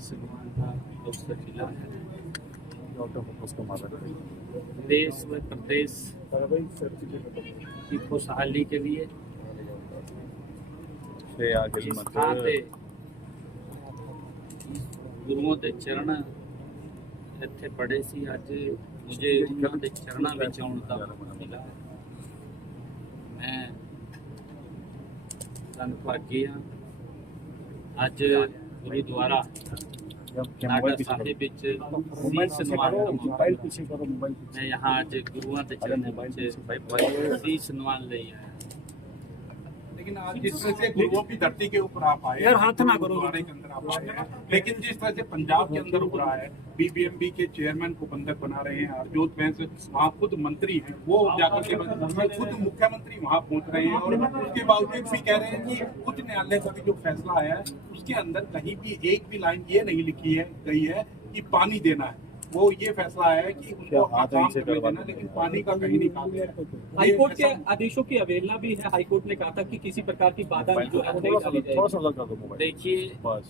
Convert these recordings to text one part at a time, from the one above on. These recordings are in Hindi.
सन्मान का अवसर मिला है। देश व प्रदेश की खुशहाली के लिए जिस ਥਾਂ ਤੇ ਗੁਰੂਆਂ ਦੇ ਚਰਨ ਇੱਥੇ ਪੜੇ ਸੀ, ਅੱਜ मुझे ਉਹਨਾਂ ਦੇ ਚਰਨਾਂ ਵਿੱਚ ਆਉਣ ਦਾ ਮਿਲਾ। ਮੈਂ ਧੰਨਵਾਦੀ ਹਾਂ। ਅੱਜ ਗੁਰਦੁਆਰਾ नागर साहिब विच शीश नवान का मौका मिला। मैं यहाँ आज गुरुओं के चरणों में शीश नवान ले आया। लेकिन आज जिस तरह से गुरुओं की धरती के ऊपर आप आए, यार हाथ ना करो, गुरुद्वारे के अंदर आप आए हैं, लेकिन जिस तरह से पंजाब के अंदर हो रहा है, बीबीएमबी के चेयरमैन को बंधक बना रहे हैं, हरजोत बैंस वहाँ खुद मंत्री हैं, वो जाकर के खुद मुख्यमंत्री वहाँ पहुँच रहे हैं, और उसके बावजूद भी कह रहे हैं कि उच्च न्यायालय का भी जो फैसला आया है उसके अंदर कहीं भी एक भी लाइन ये नहीं लिखी है गई है कि पानी देना है। वो ये फैसला आया है कि उनको अपना काम करने देना, लेकिन पानी का कहीं नहीं काम है। हाईकोर्ट के आदेशों की अवहेलना भी है। हाईकोर्ट ने कहा था कि किसी प्रकार की बाधा जो है नहीं डाली जाएगी। देखिए,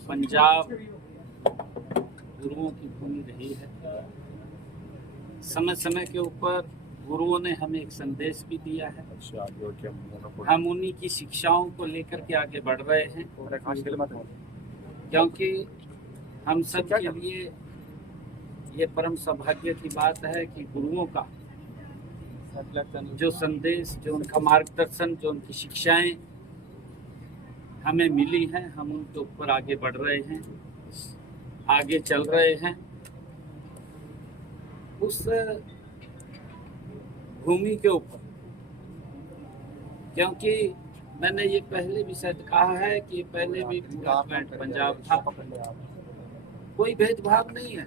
पंजाब गुरुओं की भूमि रही है। समय समय के ऊपर गुरुओं ने हमें एक संदेश भी दिया है। हम उन्हीं की शिक्षाओं को लेकर के आगे बढ़ रहे हैं, क्योंकि हम सब के लिए ये परम सौभाग्य की बात है कि गुरुओं का जो संदेश, जो उनका मार्गदर्शन, जो उनकी शिक्षाएं हमें मिली हैं, हम उनके ऊपर आगे बढ़ रहे हैं, आगे चल रहे हैं। उस भूमि के ऊपर, क्योंकि मैंने ये पहले भी शायद कहा है कि पहले भी पूरा पंजाब था, कोई भेदभाव नहीं है,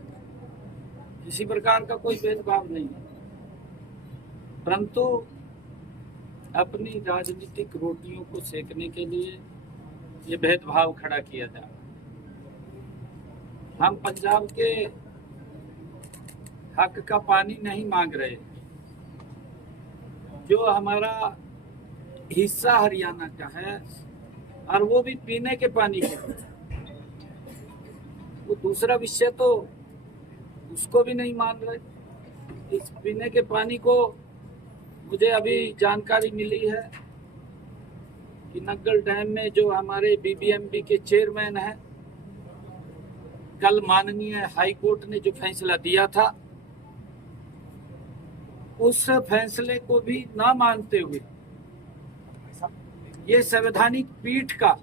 किसी प्रकार का कोई भेदभाव नहीं है, परंतु अपनी राजनीतिक रोटियों को सेकने के लिए ये भेदभाव खड़ा किया जा रहा है। हम पंजाब के हक का पानी नहीं मांग रहे, जो हमारा हिस्सा हरियाणा का है, और वो भी पीने के पानी के, वो दूसरा विषय तो उसको भी नहीं मान रहे। इस पीने के पानी को मुझे अभी जानकारी मिली है कि नग्गल डैम में जो हमारे बीबीएमबी के चेयरमैन हैं, कल माननीय हाई कोर्ट ने जो फैसला दिया था, उस फैसले को भी ना मानते हुए ये संवैधानिक पीठ का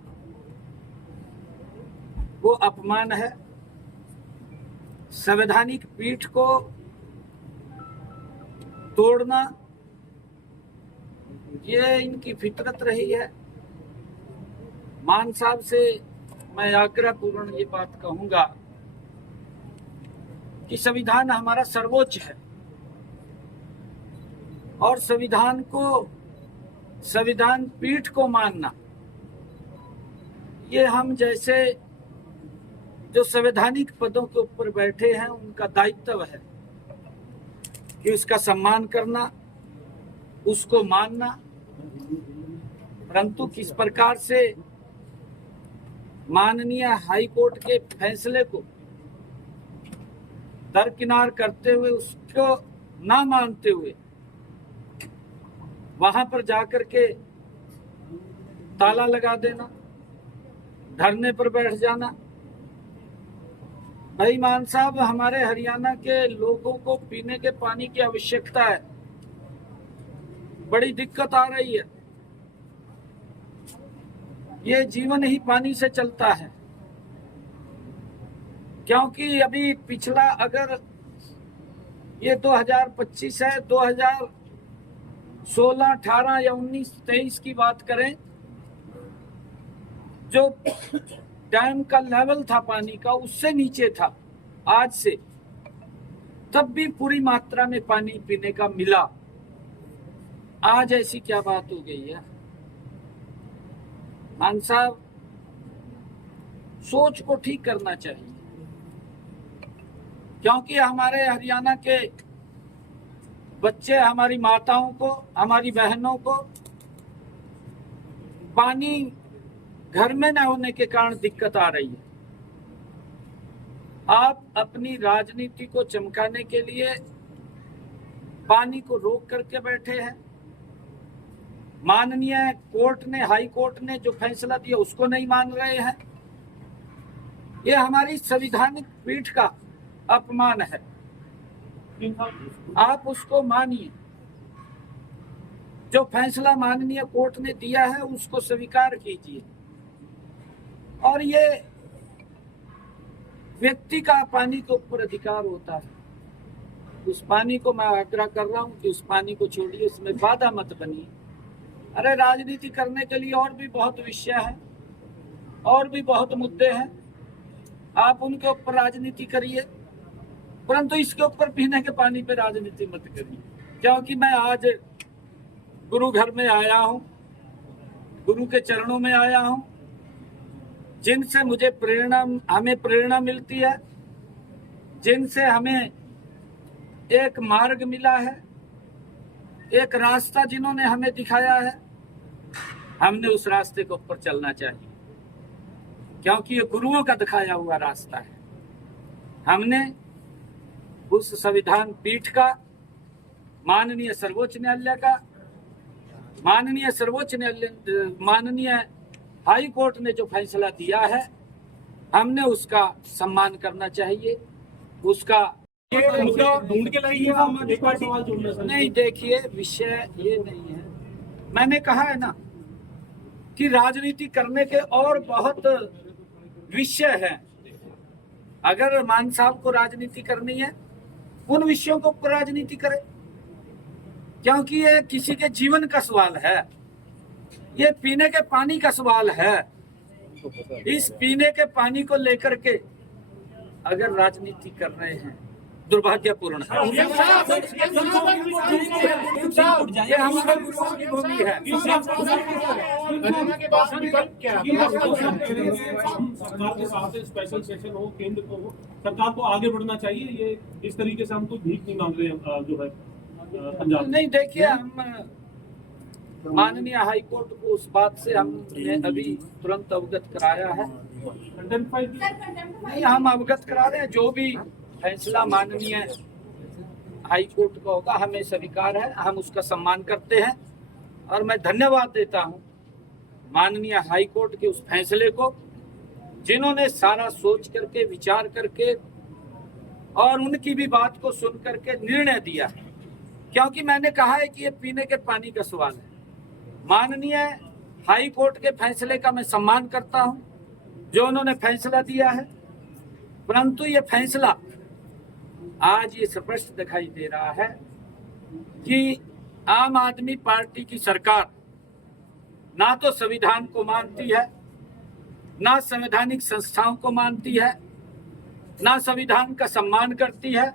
वो अपमान है। संवैधानिक पीठ को तोड़ना ये इनकी फितरत रही है। मान साहब से मैं आग्रह पूर्ण ये बात कहूंगा कि संविधान हमारा सर्वोच्च है, और संविधान को, संविधान पीठ को मानना ये हम जैसे जो संवैधानिक पदों के ऊपर बैठे हैं उनका दायित्व है कि उसका सम्मान करना, उसको मानना। परंतु किस प्रकार से माननीय हाई कोर्ट के फैसले को दरकिनार करते हुए, उसको ना मानते हुए वहां पर जाकर के ताला लगा देना, धरने पर बैठ जाना। भाई मान साहब, हमारे हरियाणा के लोगों को पीने के पानी की आवश्यकता है, बड़ी दिक्कत आ रही है। ये जीवन ही पानी से चलता है, क्योंकि अभी पिछला अगर ये 2025 है, 2016, 18 या 19, 23 की बात करें, जो डैम का लेवल था पानी का उससे नीचे था आज से, तब भी पूरी मात्रा में पानी पीने का मिला। आज ऐसी क्या बात हो गई है? मान साहब, सोच को ठीक करना चाहिए, क्योंकि हमारे हरियाणा के बच्चे, हमारी माताओं को, हमारी बहनों को पानी घर में न होने के कारण दिक्कत आ रही है। आप अपनी राजनीति को चमकाने के लिए पानी को रोक करके बैठे हैं। माननीय कोर्ट ने, हाई कोर्ट ने जो फैसला दिया उसको नहीं मान रहे हैं। ये हमारी संवैधानिक पीठ का अपमान है। आप उसको मानिए। जो फैसला माननीय कोर्ट ने दिया है उसको स्वीकार कीजिए। और ये व्यक्ति का पानी के ऊपर अधिकार होता है। उस पानी को मैं आग्रह कर रहा हूं कि उस पानी को छोड़िए, उसमें बाधा मत बनिए। अरे राजनीति करने के लिए और भी बहुत विषय है, और भी बहुत मुद्दे हैं, आप उनके ऊपर राजनीति करिए, परंतु इसके ऊपर पीने के पानी पे राजनीति मत करिए। क्योंकि मैं आज गुरु घर में आया हूं, गुरु के चरणों में आया हूं, जिनसे मुझे हमें प्रेरणा मिलती है, जिनसे हमें एक मार्ग मिला है, एक रास्ता जिन्होंने हमें दिखाया है। हमने उस रास्ते के ऊपर चलना चाहिए, क्योंकि ये गुरुओं का दिखाया हुआ रास्ता है। हमने उस संविधान पीठ का, माननीय सर्वोच्च न्यायालय का, माननीय हाई कोर्ट ने जो फैसला दिया है, हमने उसका सम्मान करना चाहिए। उसका ये मुद्दा ढूंढ के लाइए। हम एक बार सवाल जोड़ना सर। नहीं, देखिए विषय ये नहीं है। मैंने कहा है ना कि राजनीति करने के और बहुत विषय हैं। अगर मान साहब को राजनीति करनी है, उन विषयों के ऊपर राजनीति करें, क्योंकि ये किसी के जीवन का सवाल है। ये पीने के पानी का सवाल है। इस पीने के पानी को लेकर के अगर राजनीति कर रहे हैं, दुर्भाग्यपूर्ण है। ये हमारे गुरुओं की भूमि है। सरकार के साथ स्पेशल सेशन हो, केंद्र को हो, सरकार को आगे बढ़ना चाहिए। ये इस तरीके से हम कोई भीख नहीं मांग रहे हैं जो है पंजाब। नहीं, देखिए, हम माननीय हाई कोर्ट को उस बात से हमने अभी तुरंत अवगत कराया है। नहीं, हम अवगत करा रहे हैं। जो भी फैसला माननीय हाई कोर्ट का होगा, हमें स्वीकार है, हम उसका सम्मान करते हैं। और मैं धन्यवाद देता हूं माननीय हाई कोर्ट के उस फैसले को, जिन्होंने सारा सोच करके, विचार करके और उनकी भी बात को सुन करके निर्णय दिया है। क्योंकि मैंने कहा है कि ये पीने के पानी का सवाल है। माननीय हाई कोर्ट के फैसले का मैं सम्मान करता हूं, जो उन्होंने फैसला दिया है। परंतु ये फैसला आज ये स्पष्ट दिखाई दे रहा है कि आम आदमी पार्टी की सरकार ना तो संविधान को मानती है, ना संवैधानिक संस्थाओं को मानती है, ना संविधान का सम्मान करती है,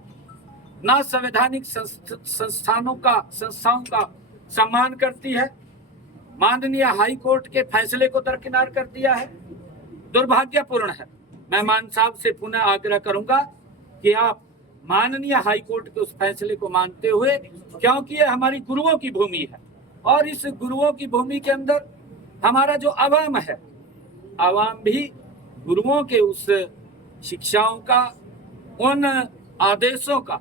ना संवैधानिक संस्थाओं का सम्मान करती है। माननीय हाई कोर्ट के फैसले को दरकिनार कर दिया है। दुर्भाग्यपूर्ण है। मैं मान साहब से पुनः आग्रह करूंगा कि आप माननीय हाई कोर्ट के उस फैसले को मानते हुए, क्योंकि ये हमारी गुरुओं की भूमि है, और इस गुरुओं की भूमि के अंदर हमारा जो अवाम है, अवाम भी गुरुओं के उस शिक्षाओं का, उन आदेशों का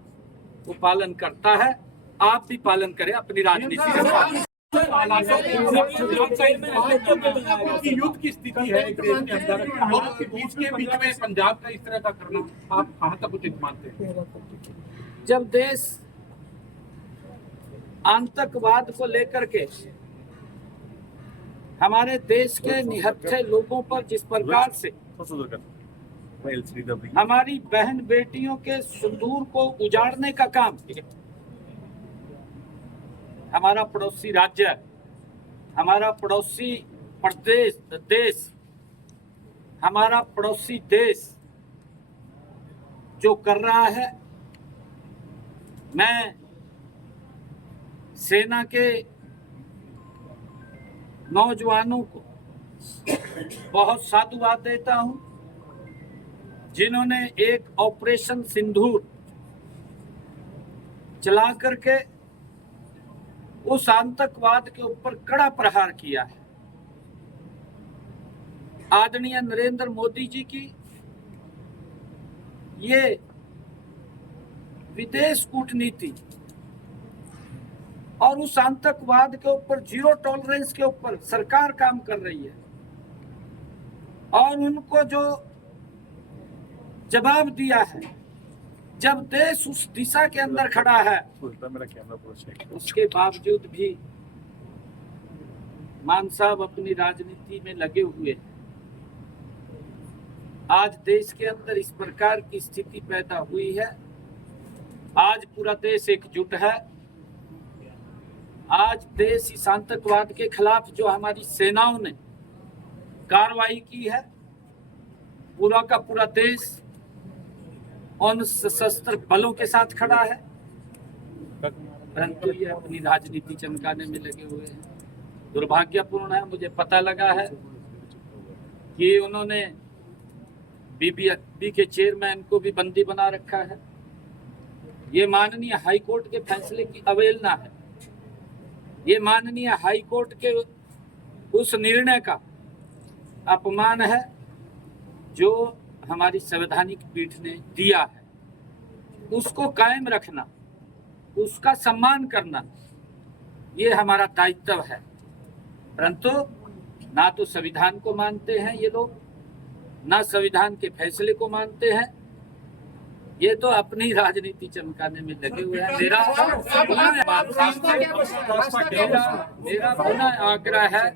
वो पालन करता है। आप भी पालन करें अपनी राजनीति का। युद्ध की स्थिति है देश के अंदर, और इसके बीच में पंजाब का इस तरह का करना आप कहाँ तक उचित मानते हैं? जब देश आतंकवाद को लेकर के हमारे देश के निहत्थे लोगों पर जिस प्रकार से हमारी बहन बेटियों के सिंदूर को उजाड़ने का काम हमारा पड़ोसी राज्य, हमारा पड़ोसी प्रदेश, देश, हमारा पड़ोसी देश जो कर रहा है, मैं सेना के नौजवानों को बहुत साधुवाद देता हूं, जिन्होंने एक ऑपरेशन सिंदूर चला करके उस आतंकवाद के ऊपर कड़ा प्रहार किया है। आदरणीय नरेंद्र मोदी जी की ये विदेश कूटनीति और उस आतंकवाद के ऊपर जीरो टॉलरेंस के ऊपर सरकार काम कर रही है, और उनको जो जवाब दिया है, जब देश उस दिशा के अंदर खड़ा है, उसके बावजूद भी मान साहब अपनी राजनीति में लगे हुए हैं। आज देश के अंदर इस प्रकार की स्थिति पैदा हुई है, आज पूरा देश एकजुट है। आज देश इस आतंकवाद के खिलाफ जो हमारी सेनाओं ने कार्रवाई की है, पूरा का पूरा देश उन सशस्त्र बलों के साथ खड़ा है, परंतु ये अपनी राजनीति चमकाने में लगे हुए हैं। दुर्भाग्यपूर्ण है, मुझे पता लगा है कि उन्होंने बीबीएमबी के चेयरमैन को भी बंदी बना रखा है। ये माननीय हाई कोर्ट के फैसले की अवहेलना है, ये माननीय हाई कोर्ट के उस निर्णय का अपमान है जो हमारी संवैधानिक पीठ ने दिया है। उसको कायम रखना, उसका सम्मान करना, ये हमारा दायित्व है। परंतु ना तो संविधान को मानते हैं ये लोग, ना संविधान के फैसले को मानते हैं, ये तो अपनी राजनीति चमकाने में लगे हुए हैं। मेरा पुनः आग्रह है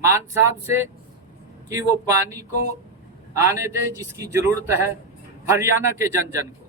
मान साहब से कि वो पानी को आने दे जिसकी जरूरत है हरियाणा के जन जन को।